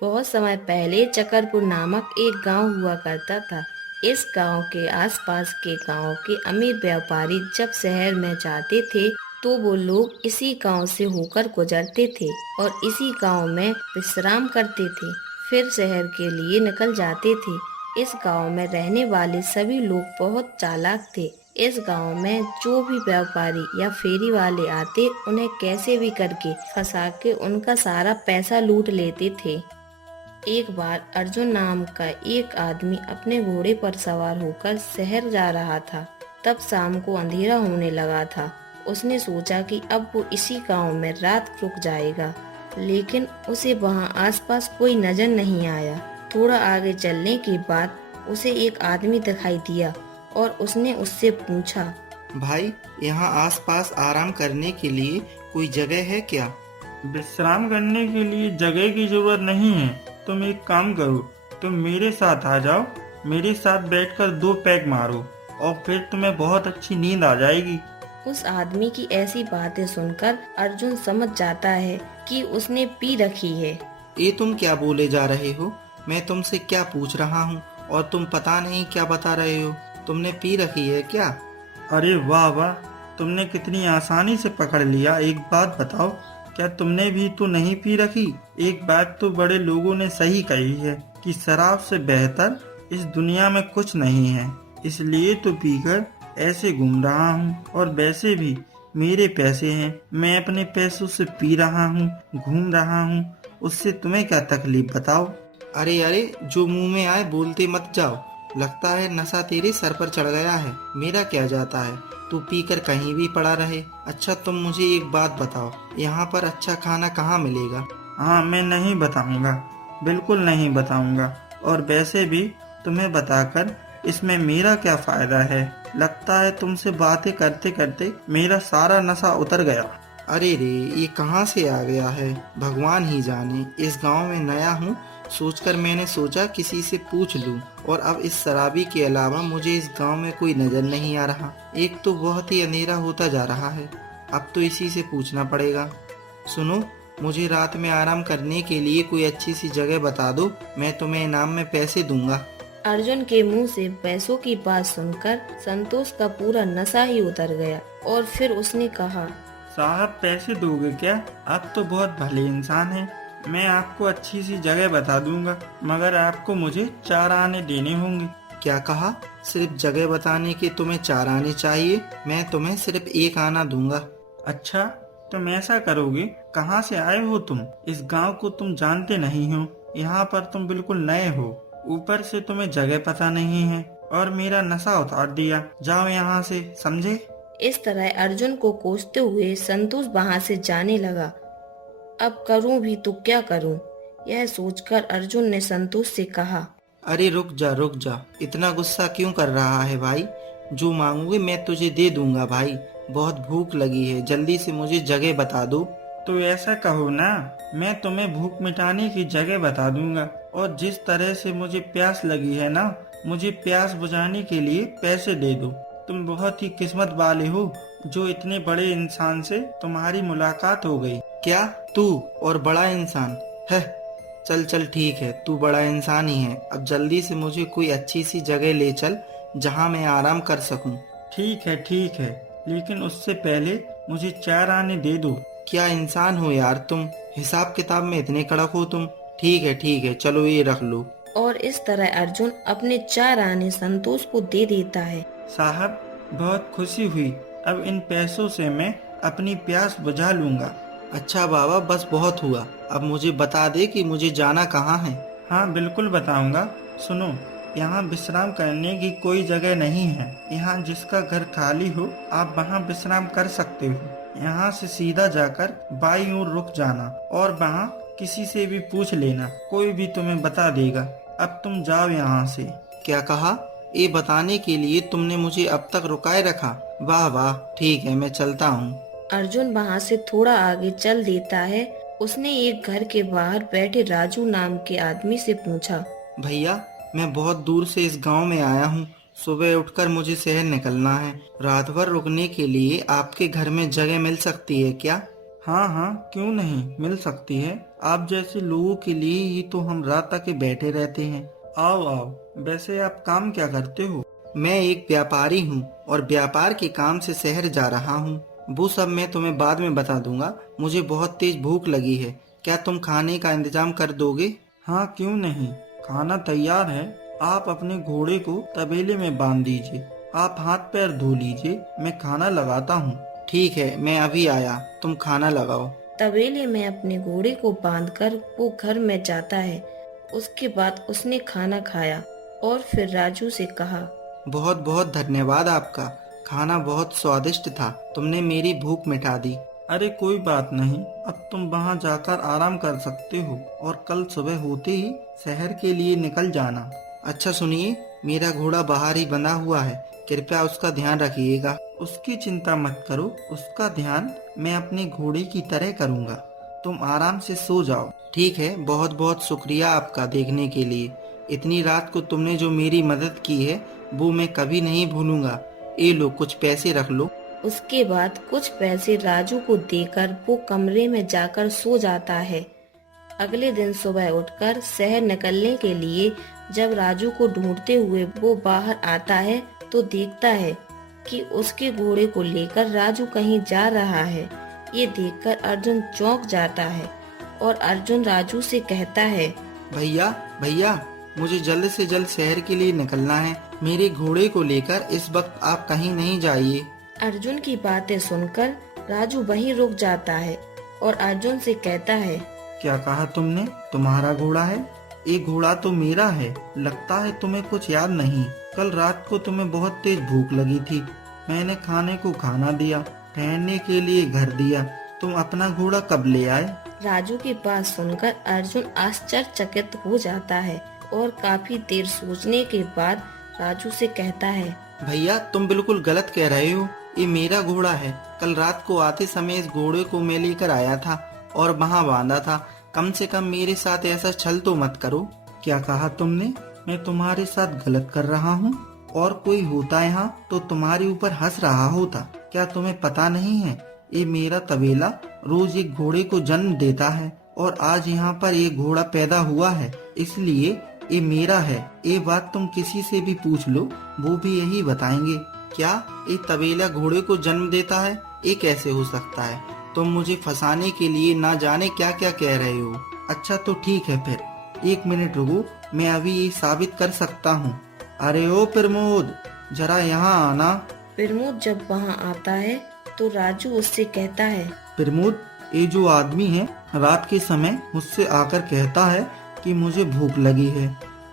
बहुत समय पहले चकरपुर नामक एक गांव हुआ करता था। इस गांव के आसपास के गांव के अमीर व्यापारी जब शहर में जाते थे तो वो लोग इसी गांव से होकर गुजरते थे और इसी गांव में विश्राम करते थे, फिर शहर के लिए निकल जाते थे। इस गांव में रहने वाले सभी लोग बहुत चालाक थे। इस गांव में जो भी व्यापारी या फेरी वाले आते उन्हें कैसे भी करके फंसा के उनका सारा पैसा लूट लेते थे। एक बार अर्जुन नाम का एक आदमी अपने घोड़े पर सवार होकर शहर जा रहा था। तब शाम को अंधेरा होने लगा था। उसने सोचा कि अब वो इसी गांव में रात रुक जाएगा, लेकिन उसे वहां आसपास कोई नजर नहीं आया। थोड़ा आगे चलने के बाद उसे एक आदमी दिखाई दिया और उसने उससे पूछा। भाई, यहाँ आसपास आराम करने के लिए कोई जगह है क्या? विश्राम करने के लिए जगह की जरूरत नहीं है। तुम एक काम करो, तुम मेरे साथ आ जाओ। मेरे साथ बैठकर 2 पैग मारो और फिर तुम्हें बहुत अच्छी नींद आ जाएगी। उस आदमी की ऐसी बातें सुनकर अर्जुन समझ जाता है कि उसने पी रखी है। ये तुम क्या बोले जा रहे हो? मैं तुमसे क्या पूछ रहा हूँ और तुम पता नहीं क्या बता रहे हो। तुमने पी रखी है क्या? अरे वाह वाह, तुमने कितनी आसानी से पकड़ लिया। एक बात बताओ, क्या तुमने भी तो नहीं पी रखी? एक बात तो बड़े लोगों ने सही कही है कि शराब से बेहतर इस दुनिया में कुछ नहीं है। इसलिए तो पीकर ऐसे घूम रहा हूँ। और वैसे भी मेरे पैसे हैं, मैं अपने पैसों से पी रहा हूँ, घूम रहा हूँ। उससे तुम्हें क्या तकलीफ बताओ? अरे अरे, जो मुंह में आए बोलते मत जाओ। लगता है नशा तेरे सर पर चढ़ गया है। मेरा क्या जाता है, तू पीकर कहीं भी पड़ा रहे। अच्छा, तुम मुझे एक बात बताओ, यहाँ पर अच्छा खाना कहाँ मिलेगा? हाँ, मैं नहीं बताऊंगा, बिल्कुल नहीं बताऊंगा। और वैसे भी तुम्हें बताकर इसमें मेरा क्या फायदा है? लगता है तुमसे बातें करते करते मेरा सारा नशा उतर गया। अरे रे, ये कहाँ से आ गया है, भगवान ही जाने। इस गांव में नया हूँ, सोचकर मैंने सोचा किसी से पूछ लूं। और अब इस शराबी के अलावा मुझे इस गांव में कोई नजर नहीं आ रहा। एक तो बहुत ही अंधेरा होता जा रहा है, अब तो इसी से पूछना पड़ेगा। सुनो, मुझे रात में आराम करने के लिए कोई अच्छी सी जगह बता दो, मैं तुम्हें इनाम में पैसे दूंगा। अर्जुन के मुंह से पैसों की बात सुनकर संतोष का पूरा नशा ही उतर गया और फिर उसने कहा। साहब, पैसे दोगे क्या? आप तो बहुत भले इंसान हैं। मैं आपको अच्छी सी जगह बता दूंगा, मगर आपको मुझे 4 आने देने होंगे। क्या कहा? सिर्फ जगह बताने के तुम्हें 4 आने चाहिए? मैं तुम्हें सिर्फ 1 आना दूंगा। अच्छा, तुम ऐसा करोगे? कहाँ से आए हो तुम? इस गांव को तुम जानते नहीं हो। यहाँ पर तुम बिल्कुल नए हो। ऊपर से तुम्हें जगह पता नहीं है और मेरा नशा उतार दिया। जाओ यहाँ से, समझे? इस तरह अर्जुन को कोसते हुए संतोष वहां से जाने लगा। अब करूं भी तो क्या करूं? यह सोचकर अर्जुन ने संतोष से कहा। अरे रुक जा रुक जा, इतना गुस्सा क्यों कर रहा है भाई? जो मांगोगे मैं तुझे दे दूंगा भाई। बहुत भूख लगी है, जल्दी से मुझे जगह बता दो। तो ऐसा कहो ना, मैं तुम्हें भूख मिटाने की जगह बता दूंगा। और जिस तरह से मुझे प्यास लगी है ना, मुझे प्यास बुझाने के लिए पैसे दे दो। तुम बहुत ही किस्मत वाले हो जो इतने बड़े इंसान से तुम्हारी मुलाकात हो गई। क्या तू और बड़ा इंसान है? चल चल ठीक है, तू बड़ा इंसान ही है। अब जल्दी से मुझे कोई अच्छी सी जगह ले चल जहाँ मैं आराम कर सकूं। ठीक है, लेकिन उससे पहले मुझे 4 आने दे दो। क्या इंसान हो यार तुम, हिसाब किताब में इतने कड़क हो तुम। ठीक है, चलो ये रख लो। और इस तरह अर्जुन अपने 4 आने संतोष को दे देता है। साहब, बहुत खुशी हुई। अब इन पैसों से मैं अपनी प्यास बुझा लूंगा। अच्छा बाबा, बस बहुत हुआ। अब मुझे बता दे कि मुझे जाना कहाँ है। हाँ, बिल्कुल बताऊंगा। सुनो, यहाँ विश्राम करने की कोई जगह नहीं है। यहाँ जिसका घर खाली हो आप वहाँ विश्राम कर सकते हो। यहाँ से सीधा जाकर बाईं ओर रुक जाना और वहाँ किसी से भी पूछ लेना, कोई भी तुम्हें बता देगा। अब तुम जाओ यहाँ से। क्या कहा? ये बताने के लिए तुमने मुझे अब तक रुकाए रखा? वाह वाह, ठीक है, मैं चलता हूँ। अर्जुन वहां से थोड़ा आगे चल देता है। उसने एक घर के बाहर बैठे राजू नाम के आदमी से पूछा। भैया, मैं बहुत दूर से इस गांव में आया हूँ। सुबह उठकर मुझे शहर निकलना है। रात भर रुकने के लिए आपके घर में जगह मिल सकती है क्या? हाँ हाँ, क्यों नहीं, मिल सकती है। आप जैसे लोगों के लिए ही तो हम रात तक के बैठे रहते हैं। आओ आओ। वैसे आप काम क्या करते हो? मैं एक व्यापारी हूँ और व्यापार के काम से शहर जा रहा हूँ। वो सब मैं तुम्हें बाद में बता दूंगा। मुझे बहुत तेज भूख लगी है, क्या तुम खाने का इंतजाम कर दोगे? हाँ क्यों नहीं, खाना तैयार है। आप अपने घोड़े को तबेले में बांध दीजिए, आप हाथ पैर धो लीजिए, मैं खाना लगाता हूँ। ठीक है, मैं अभी आया, तुम खाना लगाओ। तबेले में अपने घोड़े को बांधकर वो घर में जाता है। उसके बाद उसने खाना खाया और फिर राजू से कहा, बहुत बहुत धन्यवाद आपका, खाना बहुत स्वादिष्ट था, तुमने मेरी भूख मिटा दी। अरे कोई बात नहीं, अब तुम वहाँ जाकर आराम कर सकते हो और कल सुबह होते ही शहर के लिए निकल जाना। अच्छा सुनिए, मेरा घोड़ा बाहर ही बंधा हुआ है, कृपया उसका ध्यान रखिएगा। उसकी चिंता मत करो, उसका ध्यान मैं अपने घोड़े की तरह करूँगा। तुम आराम से सो जाओ। ठीक है, बहुत बहुत शुक्रिया आपका देखने के लिए। इतनी रात को तुमने जो मेरी मदद की है वो मैं कभी नहीं भूलूंगा। ये लो, कुछ पैसे रख लो। उसके बाद कुछ पैसे राजू को देकर वो कमरे में जाकर सो जाता है। अगले दिन सुबह उठकर शहर निकलने के लिए जब राजू को ढूंढते हुए वो बाहर आता है तो देखता है कि उसके घोड़े को लेकर राजू कहीं जा रहा है। ये देखकर अर्जुन चौंक जाता है और अर्जुन राजू से कहता है, भैया भैया, मुझे जल्द से जल्द शहर के लिए निकलना है, मेरे घोड़े को लेकर इस वक्त आप कहीं नहीं जाइए। अर्जुन की बातें सुनकर राजू वहीं रुक जाता है और अर्जुन से कहता है, क्या कहा तुमने? तुम्हारा घोड़ा है? ये घोड़ा तो मेरा है। लगता है तुम्हें कुछ याद नहीं। कल रात को तुम्हें बहुत तेज भूख लगी थी, मैंने खाने को खाना दिया, ठहरने के लिए घर दिया, तुम अपना घोड़ा कब ले आए? राजू की बात सुनकर अर्जुन आश्चर्यचकित हो जाता है और काफी देर सोचने के बाद राजू से कहता है, भैया तुम बिल्कुल गलत कह रहे हो, ये मेरा घोड़ा है। कल रात को आते समय इस घोड़े को मैं लेकर आया था और वहाँ बांधा था। कम से कम मेरे साथ ऐसा छल तो मत करो। क्या कहा तुमने? मैं तुम्हारे साथ गलत कर रहा हूँ? और कोई होता यहाँ तो तुम्हारे ऊपर हंस रहा होता। क्या तुम्हें पता नहीं है, ये मेरा तबेला रोज एक घोड़े को जन्म देता है और आज यहाँ पर ये घोड़ा पैदा हुआ है, इसलिए ये मेरा है। ये बात तुम किसी से भी पूछ लो, वो भी यही बताएंगे। क्या ये तबेला घोड़े को जन्म देता है? ये कैसे हो सकता है? तुम मुझे फंसाने के लिए ना जाने क्या क्या कह रहे हो। अच्छा तो ठीक है, फिर एक मिनट रुको, मैं अभी ये साबित कर सकता हूँ। अरे ओ प्रमोद, जरा यहाँ आना। प्रमोद जब वहाँ आता है तो राजू उससे कहता है, प्रमोद, ये जो आदमी है रात के समय मुझसे आकर कहता है कि मुझे भूख लगी है,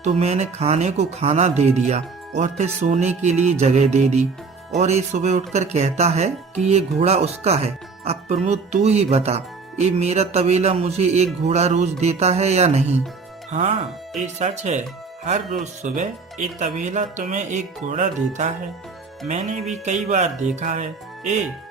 तो मैंने खाने को खाना दे दिया और फिर सोने के लिए जगह दे दी, और ये सुबह उठकर कहता है कि ये घोड़ा उसका है। अब प्रमोद तू ही बता, ये मेरा तबेला मुझे एक घोड़ा रोज देता है या नहीं? हाँ ये सच है, हर रोज सुबह ये तबेला तुम्हें एक घोड़ा देता है। मैंने भी कई बार देखा है।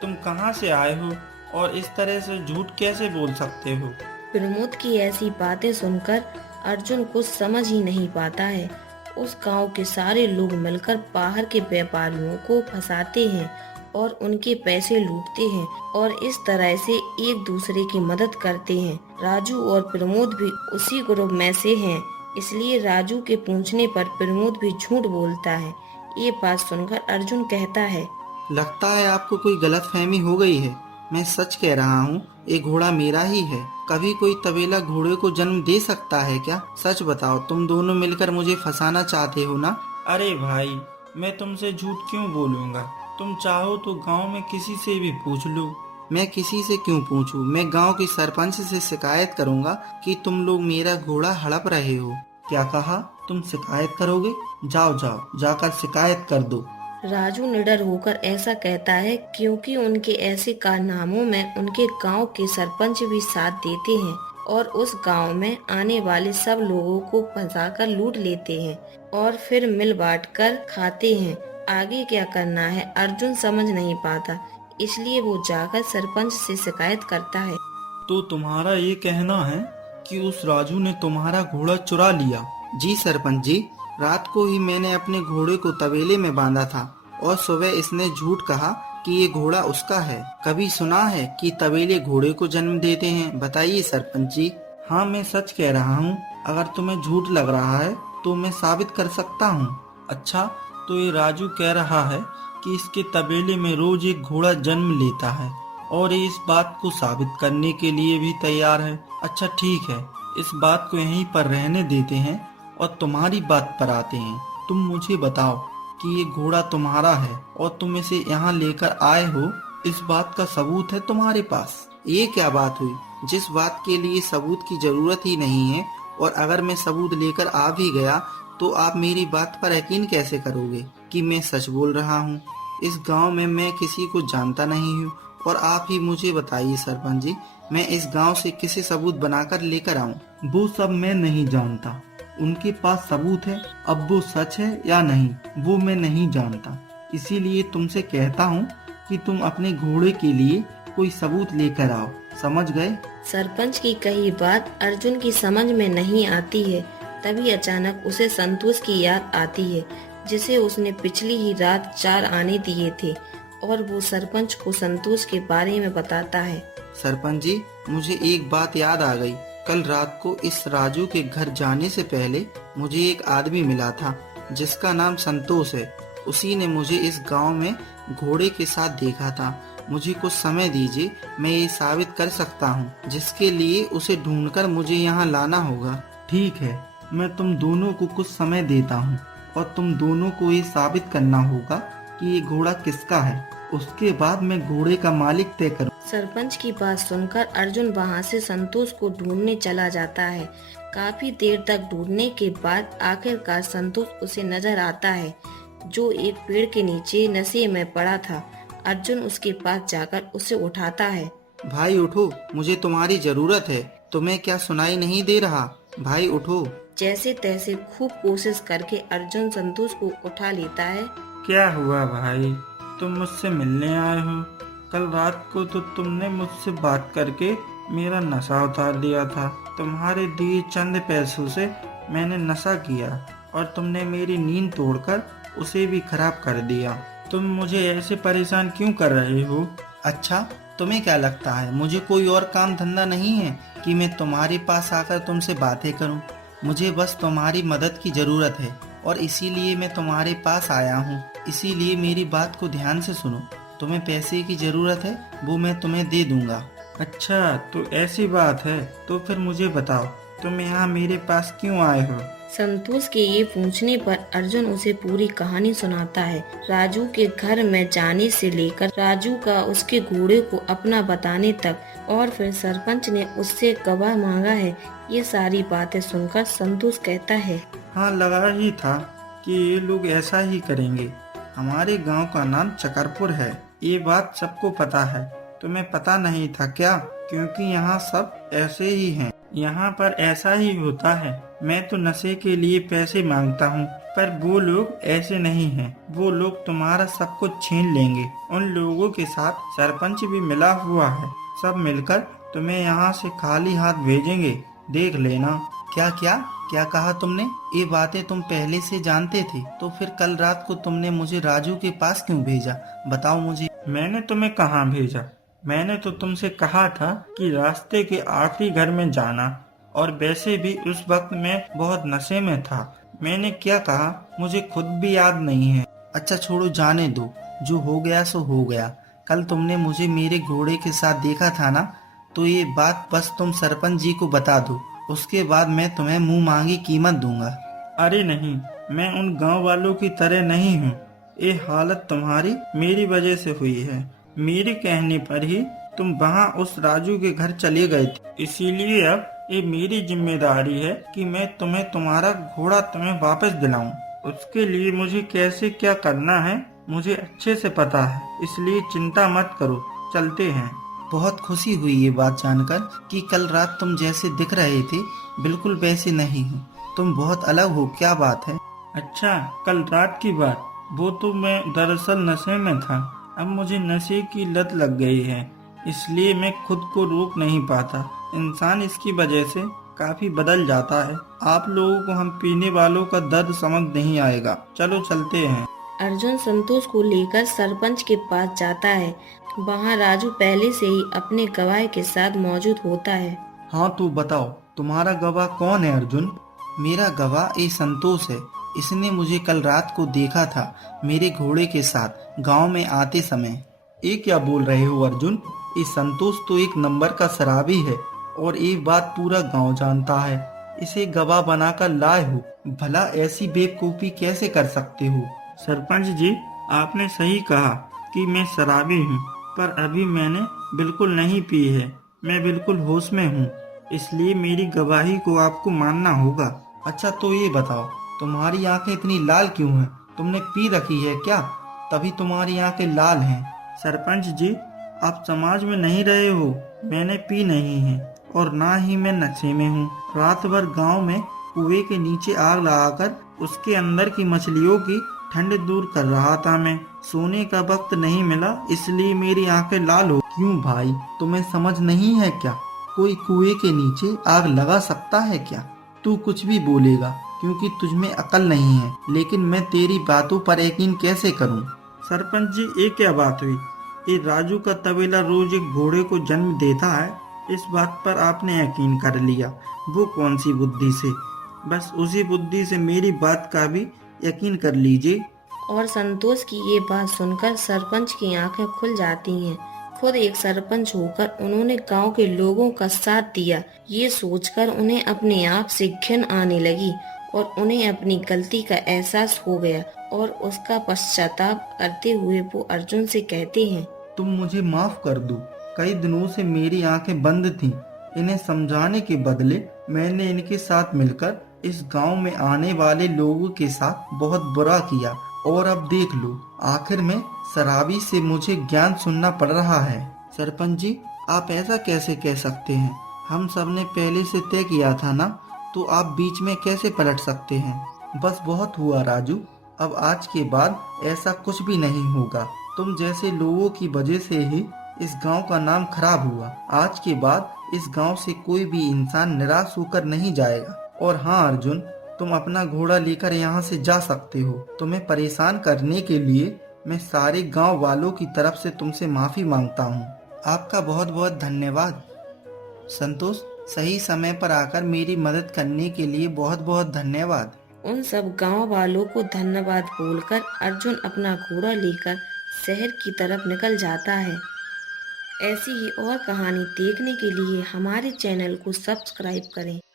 तुम कहाँ से आए हो और इस तरह से झूठ कैसे बोल सकते हो? प्रमोद की ऐसी बातें सुनकर अर्जुन कुछ समझ ही नहीं पाता है। उस गांव के सारे लोग मिलकर बाहर के व्यापारियों को फंसाते हैं और उनके पैसे लूटते हैं और इस तरह से एक दूसरे की मदद करते हैं। राजू और प्रमोद भी उसी ग्रुप में से हैं, इसलिए राजू के पूछने पर प्रमोद भी झूठ बोलता है। ये बात सुनकर अर्जुन कहता है, लगता है आपको कोई गलतफहमी हो गई है। मैं सच कह रहा हूँ, ये घोड़ा मेरा ही है। कभी कोई तबेला घोड़े को जन्म दे सकता है क्या? सच बताओ, तुम दोनों मिलकर मुझे फंसाना चाहते हो ना? अरे भाई, मैं तुमसे झूठ क्यों बोलूँगा? तुम चाहो तो गांव में किसी से भी पूछ लो। मैं किसी से क्यों पूछूं? मैं गांव के सरपंच से शिकायत करूंगा कि तुम लोग मेरा घोड़ा हड़प रहे हो। क्या कहा? तुम शिकायत करोगे? जाओ जाओ, जाकर शिकायत कर दो। राजू निडर होकर ऐसा कहता है क्योंकि उनके ऐसे कारनामों में उनके गांव के सरपंच भी साथ देते हैं और उस गांव में आने वाले सब लोगों को फंसाकर लूट लेते हैं और फिर मिल बांट कर खाते हैं। आगे क्या करना है अर्जुन समझ नहीं पाता, इसलिए वो जाकर सरपंच से शिकायत करता है। तो तुम्हारा ये कहना है कि उस राजू ने तुम्हारा घोड़ा चुरा लिया? जी सरपंच जी, रात को ही मैंने अपने घोड़े को तबेले में बांधा था और सुबह इसने झूठ कहा कि ये घोड़ा उसका है। कभी सुना है कि तबेले घोड़े को जन्म देते हैं? बताइए सरपंच जी। हाँ, मैं सच कह रहा हूँ। अगर तुम्हें झूठ लग रहा है तो मैं साबित कर सकता हूँ। अच्छा, तो ये राजू कह रहा है कि इसके तबेले में रोज एक घोड़ा जन्म लेता है और ये इस बात को साबित करने के लिए भी तैयार है। अच्छा ठीक है, इस बात को यहीं पर रहने देते हैं और तुम्हारी बात पर आते हैं। तुम मुझे बताओ कि ये घोड़ा तुम्हारा है और तुम इसे यहाँ लेकर आए हो, इस बात का सबूत है तुम्हारे पास? ये क्या बात हुई? जिस बात के लिए सबूत की जरूरत ही नहीं है, और अगर मैं सबूत लेकर आ भी गया तो आप मेरी बात पर यकीन कैसे करोगे कि मैं सच बोल रहा हूँ? इस गांव में मैं किसी को जानता नहीं हूँ, और आप ही मुझे बताइए सरपंच जी, मैं इस गांव से किसे सबूत बनाकर लेकर आऊँ? वो सब मैं नहीं जानता। उनके पास सबूत है, अब वो सच है या नहीं वो मैं नहीं जानता। इसीलिए तुमसे कहता हूँ कि तुम अपने घोड़े के लिए कोई सबूत लेकर आओ, समझ गए? सरपंच की कही बात अर्जुन की समझ में नहीं आती है। तभी अचानक उसे संतोष की याद आती है, जिसे उसने पिछली ही रात 4 आने दिए थे, और वो सरपंच को संतोष के बारे में बताता है। सरपंच जी, मुझे एक बात याद आ गई। कल रात को इस राजू के घर जाने से पहले मुझे एक आदमी मिला था जिसका नाम संतोष है। उसी ने मुझे इस गांव में घोड़े के साथ देखा था। मुझे कुछ समय दीजिए, मैं ये साबित कर सकता हूँ, जिसके लिए उसे ढूंढकर मुझे यहाँ लाना होगा। ठीक है, मैं तुम दोनों को कुछ समय देता हूँ और तुम दोनों को ये साबित करना होगा कि ये घोड़ा किसका है। उसके बाद मैं घोड़े का मालिक तय करूँ। सरपंच की बात सुनकर अर्जुन वहाँ से संतोष को ढूंढने चला जाता है। काफी देर तक ढूंढने के बाद आखिरकार संतोष उसे नजर आता है, जो एक पेड़ के नीचे नशे में पड़ा था। अर्जुन उसके पास जाकर उसे उठाता है। भाई उठो, मुझे तुम्हारी जरूरत है। तुम्हें क्या सुनाई नहीं दे रहा? भाई उठो। जैसे तैसे खूब कोशिश करके अर्जुन संतोष को उठा लेता है। क्या हुआ भाई, तुम मुझसे मिलने आए हो? कल रात को तो तुमने मुझसे बात करके मेरा नशा उतार दिया था। तुम्हारे दिए चंद पैसों से मैंने नशा किया और तुमने मेरी नींद तोड़कर उसे भी खराब कर दिया। तुम मुझे ऐसे परेशान क्यों कर रहे हो? अच्छा, तुम्हें क्या लगता है मुझे कोई और काम धंधा नहीं है कि मैं तुम्हारे पास आकर तुमसे बातें करूं? मुझे बस तुम्हारी मदद की जरूरत है और इसीलिए मैं तुम्हारे पास आया हूं। इसीलिए मेरी बात को ध्यान से सुनो। तुम्हें पैसे की जरूरत है, वो मैं तुम्हें दे दूंगा। अच्छा, तो ऐसी बात है, तो फिर मुझे बताओ तुम यहाँ मेरे पास क्यों आए हो? संतोष के ये पूछने पर अर्जुन उसे पूरी कहानी सुनाता है। राजू के घर में जाने से लेकर राजू का उसके घोड़े को अपना बताने तक, और फिर सरपंच ने उससे गवाह मांगा है। ये सारी बातें सुनकर संतोष कहता है, हाँ, लगा ही था कि ये लोग ऐसा ही करेंगे। हमारे गांव का नाम चकरपुर है, ये बात सबको पता है। तुम्हें पता नहीं था क्या? क्योंकि यहाँ सब ऐसे ही हैं। यहाँ पर ऐसा ही होता है। मैं तो नशे के लिए पैसे मांगता हूँ, पर वो लोग ऐसे नहीं हैं। वो लोग तुम्हारा सब कुछ छीन लेंगे। उन लोगों के साथ सरपंच भी मिला हुआ है। सब मिलकर तुम्हें यहाँ से खाली हाथ भेजेंगे, देख लेना। क्या क्या क्या कहा तुमने? ये बातें तुम पहले से जानते थे? तो फिर कल रात को तुमने मुझे राजू के पास क्यों भेजा? बताओ मुझे। मैंने तुम्हें कहाँ भेजा? मैंने तो तुमसे कहा था कि रास्ते के आखिरी घर में जाना, और वैसे भी उस वक्त मैं बहुत नशे में था। मैंने क्या कहा मुझे खुद भी याद नहीं है। अच्छा छोड़ो, जाने दो। जो हो गया सो हो गया। कल तुमने मुझे मेरे घोड़े के साथ देखा था ना, तो ये बात बस तुम सरपंच जी को बता दो। उसके बाद मैं तुम्हें मुंह मांगी कीमत दूंगा। अरे नहीं, मैं उन गांव वालों की तरह नहीं हूँ। ये हालत तुम्हारी मेरी वजह से हुई है। मेरे कहने पर ही तुम वहाँ उस राजू के घर चले गए थे। इसीलिए अब ये मेरी जिम्मेदारी है कि मैं तुम्हें तुम्हारा घोड़ा तुम्हें वापस दिलाऊं। उसके लिए मुझे कैसे क्या करना है मुझे अच्छे से पता है, इसलिए चिंता मत करो, चलते हैं। बहुत खुशी हुई ये बात जानकर कि कल रात तुम जैसे दिख रहे थे बिल्कुल वैसे नहीं हो। तुम बहुत अलग हो। क्या बात है? अच्छा, कल रात की बात? वो तो मैं दरअसल नशे में था। अब मुझे नशे की लत लग गई है, इसलिए मैं खुद को रोक नहीं पाता। इंसान इसकी वजह से काफी बदल जाता है। आप लोगों को हम पीने वालों का दर्द समझ नहीं आएगा। चलो चलते हैं। अर्जुन संतोष को लेकर सरपंच के पास जाता है। वहाँ राजू पहले से ही अपने गवाह के साथ मौजूद होता है। हाँ तो बताओ, तुम्हारा गवाह कौन है अर्जुन? मेरा गवाह ये संतोष है। इसने मुझे कल रात को देखा था मेरे घोड़े के साथ गांव में आते समय। ये क्या बोल रहे हो अर्जुन? ये संतोष तो एक नंबर का शराबी है और एक बात पूरा गांव जानता है। इसे गवाह बनाकर लाए हो, भला ऐसी बेवकूफ़ी कैसे कर सकते हो? सरपंच जी, आपने सही कहा कि मैं शराबी हूँ, पर अभी मैंने बिल्कुल नहीं पी है। मैं बिल्कुल होश में हूँ, इसलिए मेरी गवाही को आपको मानना होगा। अच्छा तो ये बताओ, तुम्हारी आंखें इतनी लाल क्यों हैं? तुमने पी रखी है क्या? तभी तुम्हारी आंखें लाल हैं। सरपंच जी, आप समाज में नहीं रहे हो। मैंने पी नहीं है और ना ही मैं नशे में हूँ। रात भर गांव में कुएं के नीचे आग लगाकर उसके अंदर की मछलियों की ठंड दूर कर रहा था मैं। सोने का वक्त नहीं मिला, इसलिए मेरी आंखें लाल हो। क्यों भाई, तुम्हें समझ नहीं है क्या? कोई कुएं के नीचे आग लगा सकता है क्या? तू कुछ भी बोलेगा क्योंकि तुझमें अकल नहीं है, लेकिन मैं तेरी बातों पर यकीन कैसे करूं? सरपंच जी, ये क्या बात हुई? ये राजू का तबेला रोज एक घोड़े को जन्म देता है, इस बात पर आपने यकीन कर लिया। वो कौन सी बुद्धि से? बस उसी बुद्धि से मेरी बात का भी यकीन कर लीजिए। और संतोष की ये बात सुनकर सरपंच की आंखें खुल जाती हैं। खुद एक सरपंच होकर उन्होंने गांव के लोगों का साथ दिया, ये सोचकर उन्हें अपने आप से घिन आने लगी और उन्हें अपनी गलती का एहसास हो गया और उसका पश्चाताप करते हुए वो अर्जुन से कहते हैं, तुम मुझे माफ कर दो। कई दिनों से मेरी आंखें बंद थीं। इन्हें समझाने के बदले मैंने इनके साथ मिलकर इस गांव में आने वाले लोगों के साथ बहुत बुरा किया, और अब देख लो, आखिर में शराबी से मुझे ज्ञान सुनना पड़ रहा है। सरपंच जी, आप ऐसा कैसे कह सकते हैं? हम सब ने पहले से तय किया था ना, तो आप बीच में कैसे पलट सकते हैं? बस बहुत हुआ राजू, अब आज के बाद ऐसा कुछ भी नहीं होगा। तुम जैसे लोगों की वजह से ही इस गांव का नाम खराब हुआ। आज के बाद इस गांव से कोई भी इंसान निराश होकर नहीं जाएगा। और हाँ अर्जुन, तुम अपना घोड़ा लेकर यहाँ से जा सकते हो। तुम्हें परेशान करने के लिए मैं सारे गांव वालों की तरफ से तुमसे माफी मांगता हूँ। आपका बहुत बहुत धन्यवाद संतोष। सही समय पर आकर मेरी मदद करने के लिए बहुत बहुत धन्यवाद। उन सब गांव वालों को धन्यवाद बोलकर अर्जुन अपना घोड़ा लेकर शहर की तरफ निकल जाता है। ऐसी ही और कहानी देखने के लिए हमारे चैनल को सब्सक्राइब करें।